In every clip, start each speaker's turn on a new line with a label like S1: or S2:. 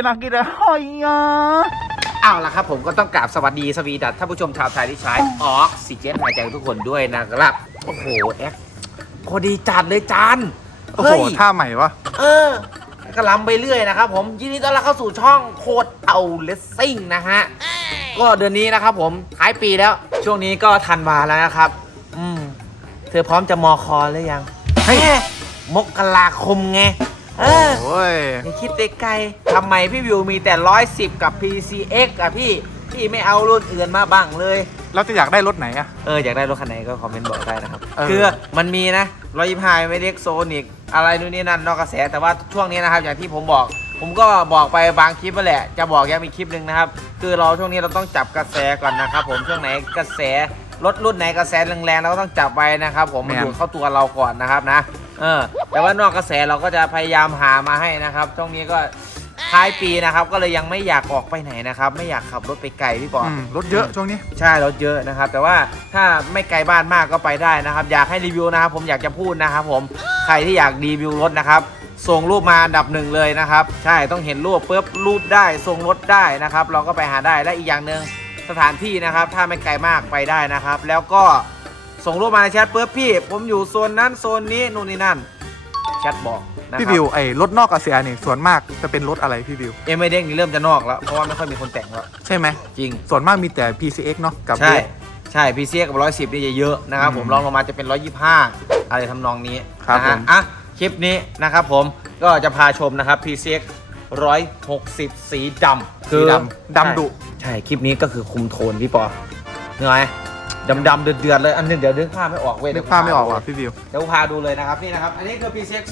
S1: นะกินอะหอยอ่ะเอาล่ะครับผมก็ต้องกราบสวัสดีสวีดัสท่านผู้ชมชาวไทยที่ใช้ออกซิเจนหายใจทุกคนด้วยนะครับโอ้โหแอ๊กพอดีจัดเลยจาน
S2: โอ้โหท่าใหม่วะ
S1: ก็ล้ำไปเรื่อยนะครับผมยินดีต้อนรับเข้าสู่ช่องโคตรเอาเลสซิ่งนะฮะก็เดือนนี้นะครับผมท้ายปีแล้วช่วงนี้ก็ธันวาแล้วนะครับเธอพร้อมจะมอคอหรือยังมกราคมไง
S2: โอ้ย
S1: อย่าคิดไปไกลทำไมพี่วิวมีแต่110กับ PCX อะพี่ไม่เอารุ่นอื่นมาบ้างเลย
S2: แล้วจะอยากได้รถไหนอะ
S1: อยากได้รถคันไหนก็คอมเมนต์บอกได้นะครับคือมันมีนะ125ไม่เล็กโซนิกอะไรนู่นนี่นั่นนอกกระแสแต่ว่าช่วงนี้นะครับอย่างที่ผมก็บอกไปบางคลิปไปแหละจะบอกยังมีคลิปหนึ่งนะครับคือเราช่วงนี้เราต้องจับกระแสก่อนนะครับผมช่วงไหนกระแสรถรุ่นไหนกระแสแรงๆเราก็ต้องจับไว้นะครับผมมันดูดเข้าตัวเราก่อนนะครับนะแต่ว่านอกกระแสเราก็จะพยายามหามาให้นะครับช่วงนี้ก็ท้ายปีนะครับก็เลยยังไม่อยากออกไปไหนนะครับไม่อยากขับรถไปไกลพี่ปอ
S2: รถเยอะช่วงนี้
S1: ใช่รถเยอะนะครับแต่ว่าถ้าไม่ไกลบ้านมากก็ไปได้นะครับอยากให้รีวิวนะครับผมอยากจะพูดนะครับผมใครที่อยากรีวิวรถนะครับส่งรูปมาอันดับ1เลยนะครับใช่ต้องเห็นรูปปุ๊บรูปได้ส่งรถได้นะครับเราก็ไปหาได้และอีกอย่างหนึ่งสถานที่นะครับถ้าไม่ไกลมากไปได้นะครับแล้วก็ส่งรูปมาในแชทปุ๊บพี่ผมอยู่โซนนั้นโซนนี้นู่นนี่นั่นแชทบอก
S2: พี่วิวไอ้รถนอกกระแสนี่ส่วนมากจะเป็นรถอะไรพี่วิว
S1: ไม่เด้งนี่เริ่มจะนอกแล้วเพราะว่าไม่ค่อยมีคนแต่งแล้ว
S2: ใช่ไหม
S1: จริง
S2: ส่วนมากมีแต่ PCX เนาะกับ
S1: ใช่ PCX กับ110นี่จะเยอะนะครับผมลองลงมาจะเป็น125อะไรทำนองนี้
S2: นะฮะ
S1: คลิปนี้นะครับผมก็จะพาชมนะครับ PCX 160สีดำ
S2: คือดำดุ
S1: ใช่คลิปนี้ก็คือคุมโทนพี่ปอเหนื่อยดำเดือดเลยอันนึงเดี๋ยวนึกภาพไม่ออกเว้ย
S2: นึกภาพไม่ออกว่ะพี่วิว
S1: เดี๋ยวพาดูเลยนะครับนี่นะครับอันนี้คือ PCX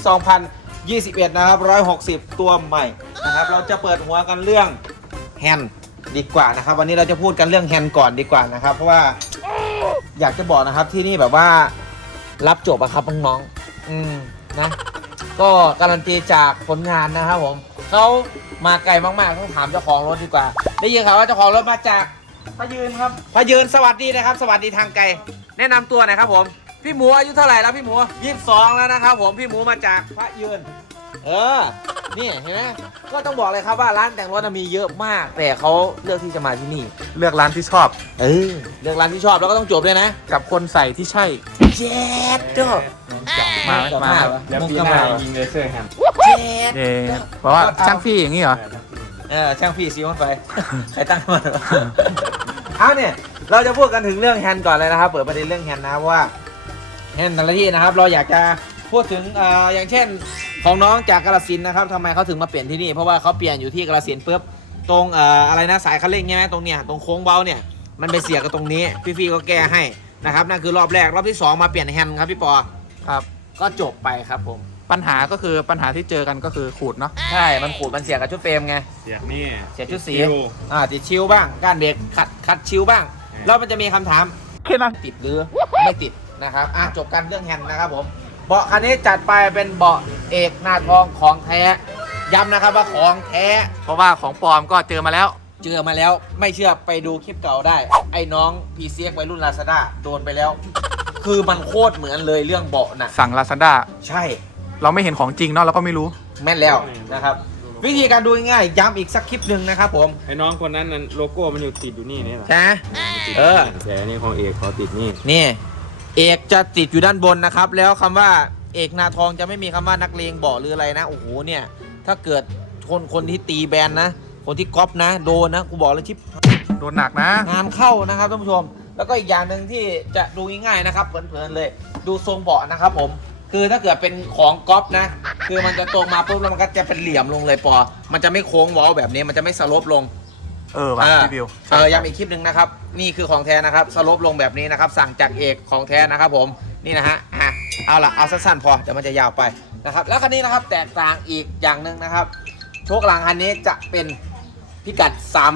S1: 2021นะครับ160ตัวใหม่นะครับเราจะเปิดหัวกันเรื่องแฮนด์ดีกว่านะครับวันนี้เราจะพูดกันเรื่องแฮนด์ก่อนดีกว่านะครับเพราะว่าอยากจะบอกนะครับที่นี่แบบว่ารับจบอะครับน้องๆนะก็การันตีจากผลงานนะครับผมเขามาไกลมากๆต้องถามเจ้าของรถดีกว่าได้ยินข่าวว่าเจ้าของรถมาจากพะยืนครับพะยืนสวัสดีนะครับสวัสดีทางไกลแนะนำตัวหน่อยครับผมพี่หมูอายุเท่าไหร่แล้วพี่หมู22แล้วนะครับผมพี่หมูมาจากพะยืนนี่เห็นไหมก็ต้องบอกเลยครับว่าร้านแต่งรถมีเยอะมากแต่เขาเลือกที่จะมาที่นี่
S2: เลือกร้านที่ชอบ
S1: เลือกร้านที่ชอบแล้วก็ต้องจบเลยนะ
S2: กับคนใส่ที่ใช่
S1: เจ็ดจ้ะ
S2: มา
S3: แล้วปีหน้ายิงเลเซอร์แฮม
S1: เจ็ด
S2: เพราะว่าช่างพี่อย่างนี้เหรอ
S1: ช่างพี่ซีมันไปใครตั้งมาเนี่ยเราจะพูดกันถึงเรื่องแฮนด์ก่อนเลยนะครับเปิดประเด็นเรื่องแฮนด์นะว่าแฮนด์แต่ละที่นะครับเราอยากจะพูดถึงอย่างเช่นของน้องจากกาฬสินธุ์นะครับทำไมเขาถึงมาเปลี่ยนที่นี่เพราะว่าเขาเปลี่ยนอยู่ที่กาฬสินธุ์ปุ๊บตรงอะไรนะสายคันเร่งใช่ไหมตรงเนี้ยตรงโค้งเบาเนี่ยมันไปเสียกับตรงนี้พี่ก็แก้ให้นะครับนั่นคือรอบแรกรอบที่2มาเปลี่ยนแฮนด์ครับพี่ปอ
S2: ครับ
S1: ก็จบไปครับผม
S2: ปัญหาก็คือปัญหาที่เจอกันก็คือขูดเนาะ
S1: ใช่มันขูดมันเสียกับชุดเฟรมไง
S3: เสียนี่
S1: เสียชุดสีติดชิวบ้างก้านเบรกคัดชิวบ้างแล้วมันจะมีคำถามแค่นั้นติดหรือไม่ติดนะครับจบกันเรื่องแฮนด์นะครับผมเบาะคันนี้จัดไปเป็นเบาะเอกหน้าทองของแท้ย้ำนะครับว่าของแท้
S2: เพราะว่าของปลอมก็เจอมาแล้ว
S1: ไม่เชื่อไปดูคลิปเก่าได้ไอ้น้อง PCX วัยรุ่น Lazada โดนไปแล้วคือมันโคตรเหมือนเลยเรื่องเบาะน่ะ
S2: สั่ง Lazada
S1: ใช่
S2: เราไม่เห็นของจริงเนาะเราก็ไม่รู้
S1: แม่นแล้วนะครับวิธีการดูง่ายย้ำอีกสักคลิปหนึ่งนะครับผม
S3: ไอ้น้องคนนั้นโลโก้มันอยู่ติดอยู่นี่นี่หรอ
S1: ใช่
S3: แต่นี่ของเอกเขาติดนี่
S1: เอกจะติดอยู่ด้านบนนะครับแล้วคำว่าเอกนาทองจะไม่มีคำว่านักเลงเบาะหรืออะไรนะโอ้โหเนี่ยถ้าเกิดคนที่ตีแบนนะคนที่ก๊อปนะโดนนะกูบอกเลยชิป
S2: โดนหนักนะ
S1: งานเข้านะครับท่านผู้ชมแล้วก็อีกอย่างหนึ่งที่จะดูง่ายๆนะครับเพลินๆเลยดูทรงเบาะนะครับผมคือถ้าเกิดเป็นของก๊อปนะคือมันจะตรงมาปุ๊บแล้วมันก็จะเป็นเหลี่ยมลงเลยปอมันจะไม่โค้งวอลแบบนี้มันจะไม่สโลปลง
S2: ว่ะพี่บิว
S1: ย้ำอีกคลิปหนึ่งนะครับนี่คือของแท้นะครับสโลปลงแบบนี้นะครับสั่งจากเอกของแท้นะครับผมนี่นะฮะเอาสั้นๆพอเดี๋ยวมันจะยาวไปนะครับแล้วคันนี้นะครับแตกต่างอีกอย่างหนึ่งนะครับโชคหลังคันนี้จะเป็นพิกัด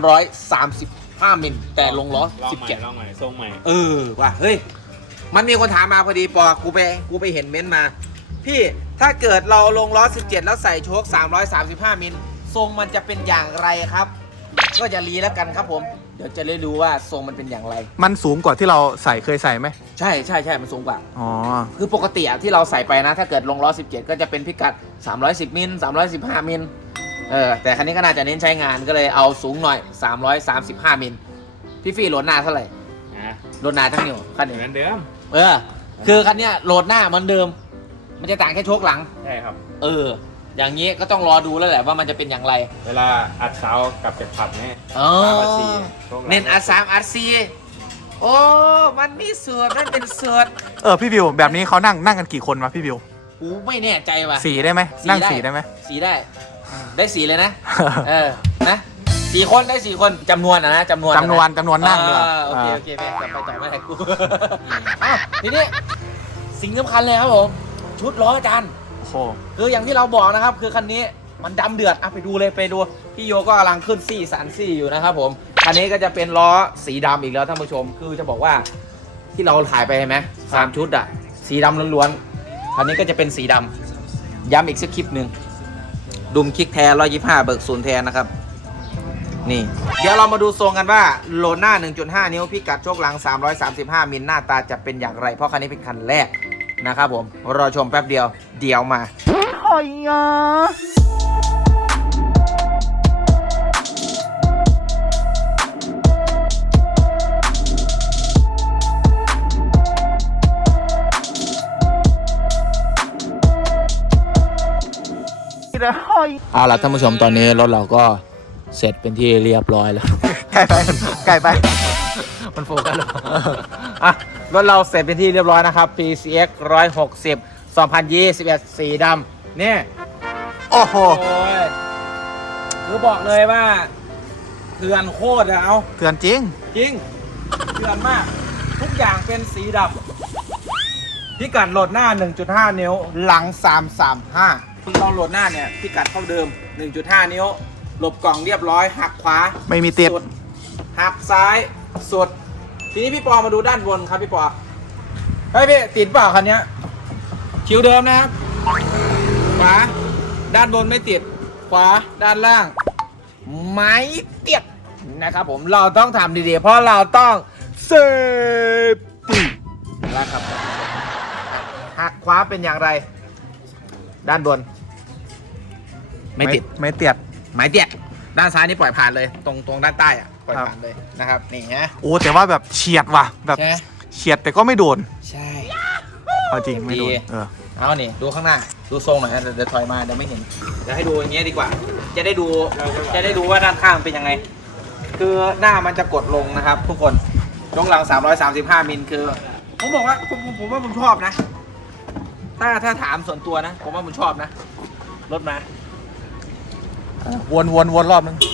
S1: 335มิลแต่ลงล้อ17
S3: ลองใหม่ทรงใหม่
S1: ว่ะเฮ้ยมันมีคนถามมาพอดีปอกูไปเห็นเม้นต์มาพี่ถ้าเกิดเราลงล้อ17แล้วใส่โชค335มิลทรงมันจะเป็นอย่างไรครับก็จะรีแล้วกันครับผมเดี๋ยวจะได้รู้ว่าทรงมันเป็นอย่างไร
S2: มันสูงกว่าที่เราเคยใส่ไหม
S1: ใช่มันสูงกว่าคือปกติที่เราใส่ไปนะถ้าเกิดลงล้อ17ก็จะเป็นพิกัด310มิล315มิลแต่คันนี้ก็น่าจะเน้นใช้งานก็เลยเอาสูงหน่อย335มิลพี่ฟี่โหลดหน้าเท่าไหร่
S3: นะ
S1: โหลดหน้าทั้งนิ้วคัน
S3: เห
S1: นี้
S3: มือนเดิม
S1: คือคันเนี้ยโหลดหน้าเหมือนเดิม มันจะต่างแค่โชคหลัง
S3: ใช่ครับ
S1: อย่างนี้ก็ต้องรอดูแล้วแหละว่ามันจะเป็นอย่างไร
S3: เวลาอัดเสากับจากผับเนี่ย
S1: อ๋อ
S3: 3 อัด 4
S1: เน้นอัด3อัด4โอ้มันมีส่วนมันเป็นส่วน
S2: พี่บิวแบบนี้เขานั่งกันกี่คนวะพี่บิว
S1: กูไม่แน่ใจว่ะ
S2: สีได้ไหมนั่งสีได้ไหม
S1: สีได้สีเลยนะ นะ4 คนได้4 คนจำนวนนะจำนวนนั่งเลย โอเคแม่กลับไปต่อไม่ได้กู ทีนี้สิ่งสำคัญเลยครับผมชุดล้ออาจารย์
S2: โอ้โห
S1: คืออย่างที่เราบอกนะครับคือคันนี้มันดำเดือดไปดูเลยไปดูพี่โยก็กำลังขึ้นซี่สันซี่อยู่นะครับผมคันนี้ก็จะเป็นล้อสีดำอีกแล้วท่านผู้ชมคือจะบอกว่าที่เราถ่ายไปเห็นไหม3 ชุดสีดำล้วนๆคันนี้ก็จะเป็นสีดำย้ำอีกสักคลิปหนึ่งดุมคลิกแท้125เบิกศูนย์แทนนะครับนี่เดี๋ยวเรามาดูทรงกันว่าโหลดหน้า 1.5 นิ้วพิกัดโชคหลัง335มิลหน้าตาจะเป็นอย่างไรเพราะคันนี้เป็นคันแรกนะครับผมรอชมแป๊บเดียวมาเอาล่ะท่านผู้ชมตอนนี้รถเราก็เสร็จเป็นที่เรียบร้อยแล้ว
S2: ใกล้ไป
S1: มันโฟกัสหรอรถเราเสร็จเป็นที่เรียบร้อยนะครับ PCX 160 2021 สีดำนี่
S2: โอ้โห
S1: คือบอกเลยว่าเถื่อนโคตรเอา
S2: เถื่อนจริง
S1: เถื่อนมาก ทุกอย่างเป็นสีดำพิกัดโหลดหน้า 1.5 นิ้วหลัง 335คุณเราโหลดหน้าเนี่ยพิกัดเท่าเดิม 1.5 นิ้วหลบกล่องเรียบร้อยหักขวา
S2: ไม่มีติด
S1: สุหักซ้ายสุดทีนี้พี่ปอมาดูด้านบนครับพี่ปอเฮ้ยพี่ติดเปล่าคันนี้คิวเดิมนะครับขวาด้านบนไม่ติดขวาด้านล่างไม่ติดนะครับผมเราต้องทำดีๆเพราะเราต้องเซฟตี้นะครับหักขวาเป็นอย่างไรด้านบนไม่ติด
S2: ไม่เตียด
S1: ไม้เตี้ยด้านซ้ายนี่ปล่อยผ่านเลยตรงด้านใต้ปล่อยผ่านเลยนะครับนี่ฮะ
S2: โอ้แต่ว่าแบบเฉียดว่ะแบบเฉียดแต่ก็ไม่โดน
S1: ใช่
S2: เอาจริงไม่โดน
S1: เอานี่ดูข้างหน้าดูทรงหน่อยเดี๋ยวถอยมาเดี๋ยวไม่เห็นเดี๋ยวให้ดูอย่างเงี้ยดีกว่าจะได้ดูว่าด้านข้างเป็นยังไงคือหน้ามันจะกดลงนะครับทุกคนช่วงหลัง335มิลคือผมบอกว่าผมว่าผมชอบนะถ้าถามส่วนตัวนะผมว่าผมชอบนะรถมา
S2: วนรอบนึง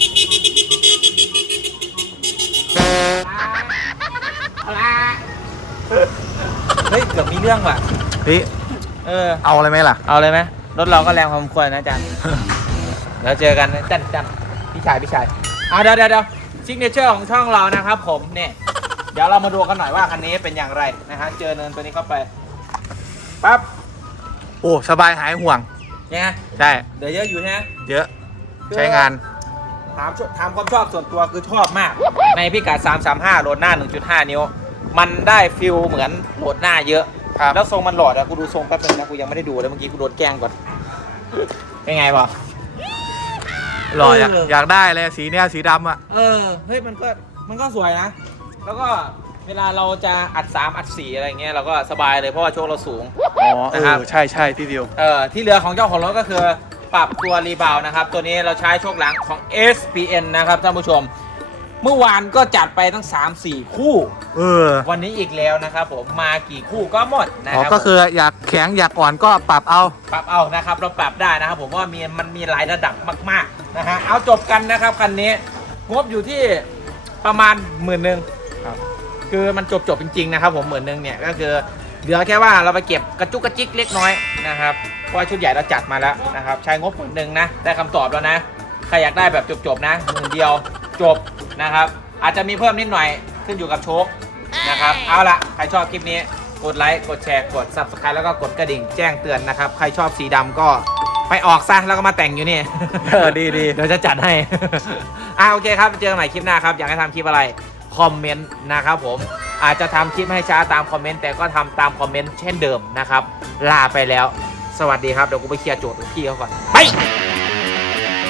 S1: เฮ้ยเกือบมีเรื่องว่ะ
S2: พี่เอาอะไรไหมล่ะ
S1: เอาเลยไหมรถเราก็แรงพอสมควรนะจัน แล้วเจอกันนะจันพี่ชายเดี๋ยวซิกเนเจอร์ของช่องเรานะครับผมเนี่ยเดี๋ยวเรามาดูกันหน่อยว่าคันนี้เป็นอย่างไรนะฮะเจอเนินตัวนี้เข้าไปปั๊บ
S2: โอ้สบายหายห่วง
S1: เนี่ย
S2: ใช่
S1: เดี๋ยวเยอะอยู่นะ
S2: เยอะใช้งาน
S1: ถามความชอบส่วนตัวคือชอบมากในพิกัด335โหลดหน้า 1.5 นิ้วมันได้ฟิลเหมือนโหลดหน้าเยอะแล้วทรงมันหลอดอะกูดูทรงแป๊บนึงนะกูยังไม่ได้ดูเลยเมื่อกี้กูโดนแกล้งก่อนเป็นไงวะ
S2: หล่ออยากได้เลยสีเนี้ยสีดำอะ
S1: เฮ้ยมันก็สวยนะแล้วก็เวลาเราจะอัด3อัด4อะไรเงี้ยเราก็สบายเลยเพราะว่าโชคเราสูง
S2: นะครับใช่พี่วิว
S1: ที่เหลือของเจ้าของรถก็คือปรับตัวรีบาวนะครับตัวนี้เราใช้โชคหลังของ SPN นะครับท่านผู้ชมเมื่อวานก็จัดไปตั้ง 3-4 คู่วันนี้อีกแล้วนะครับผมมากี่คู่ก็หมดนะครับ
S2: ก็คืออยากแข็งอยากอ่อนก็ปรับเอา
S1: นะครับเราปรับได้นะครับผมว่ามันมีหลายระดับมากๆนะฮะเอาจบกันนะครับคันนี้งบอยู่ที่ประมาณ10,000คือมันจบจริงๆนะครับผม10,000เนี่ยก็คือเหลือแค่ว่าเราไปเก็บกระจุกกระจิกเล็กน้อยนะครับเพราะชุดใหญ่เราจัดมาแล้วนะครับใช้งบ10,000นะได้คำตอบแล้วนะใครอยากได้แบบจบๆนะ10,000เดียวจบนะครับอาจจะมีเพิ่มนิดหน่อยขึ้นอยู่กับโชคนะครับเอาละใครชอบคลิปนี้กดไลค์กดแชร์กด Subscribe แล้วก็กดกระดิ่งแจ้งเตือนนะครับใครชอบสีดำก็ไปออกซะแล้วก็มาแต่งอยู่นี่
S2: ดี
S1: เดี๋ยวจะจัดให้โอเคครับเจอกันใหม่คลิปหน้าครับอยากให้ทำคลิปอะไรคอมเมนต์นะครับผมอาจจะทำคลิปให้ช้าตามคอมเมนต์แต่ก็ทำตามคอมเมนต์เช่นเดิมนะครับลาไปแล้วสวัสดีครับเดี๋ยวกูไปเคลียร์โจทย์กับพี่เขาก่อนไป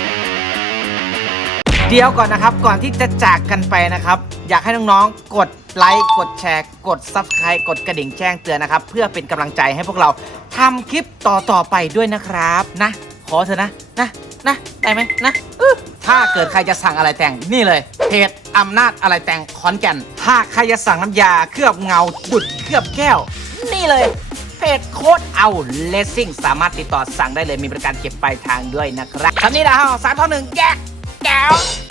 S1: เดี๋ยวก่อนนะครับก่อนที่จะจากกันไปนะครับอยากให้น้องๆกดไลค์กดแชร์กด Subscribe กดกระดิ่งแจ้งเตือนนะครับเพื่อเป็นกำลังใจให้พวกเราทำคลิปต่อไปด้วยนะครับนะขอเถอะนะได้ไหมนะถ้าเกิดใครจะสั่งอะไรแต่งนี่เลยเพจอำนาจอะไรแต่งขอนแก่นถ้าใครจะสั่งน้ำยาเคลือบเงาดุดเคลือบแก้วนี่เลยเพจโค้ดเอาเลสซิ่งสามารถติดต่อสั่งได้เลยมีบริการเก็บปลายทางด้วยนะครับคำนี้นะฮะ3 2 1แก้ว